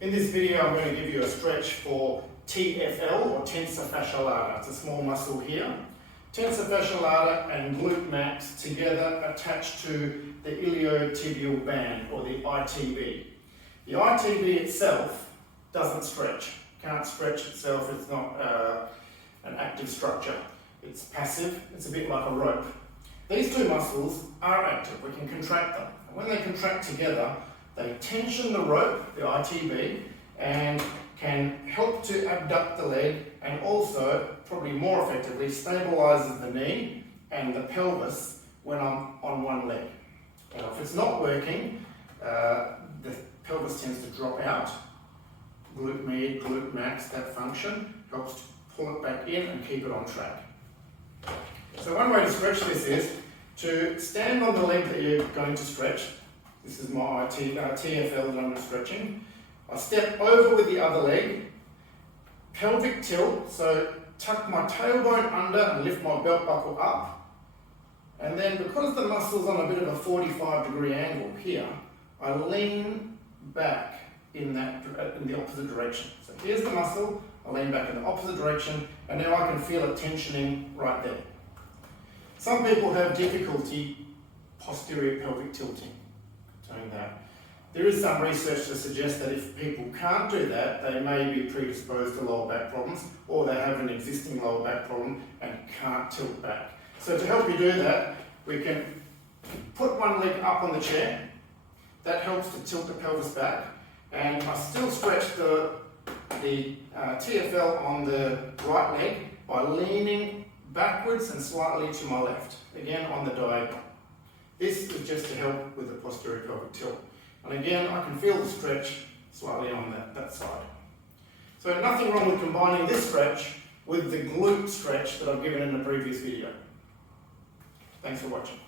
In this video I'm going to give you a stretch for TFL or Tensor Fascia Lata. It's a small muscle here. Tensor Fascia Lata and glute max together attached to the Iliotibial Band or the ITB. The ITB itself doesn't stretch, can't stretch itself, it's not an active structure. It's passive, it's a bit like a rope. These two muscles are active, we can contract them. And when they contract together, they tension the rope, the ITB, and can help to abduct the leg and also, probably more effectively, stabilizes the knee and the pelvis when I'm on one leg. Now, if it's not working, the pelvis tends to drop out. Glute med, glute max, that function helps to pull it back in and keep it on track. So one way to stretch this is to stand on the leg that you're going to stretch. This is my TFL that I'm stretching. I step over with the other leg, pelvic tilt, so tuck my tailbone under and lift my belt buckle up. And then because the muscle's on a bit of a 45-degree angle here, I lean back in the opposite direction. So here's the muscle, I lean back in the opposite direction, and now I can feel it tensioning right there. Some people have difficulty posterior pelvic tilting, doing that. There is some research to suggest that if people can't do that, they may be predisposed to lower back problems, or they have an existing lower back problem and can't tilt back. So to help you do that, we can put one leg up on the chair. That helps to tilt the pelvis back, and I still stretch the TFL on the right leg by leaning backwards and slightly to my left, again on the diagonal. This is just to help with the posterior pelvic tilt. And again, I can feel the stretch slightly on that side. So nothing wrong with combining this stretch with the glute stretch that I've given in the previous video. Thanks for watching.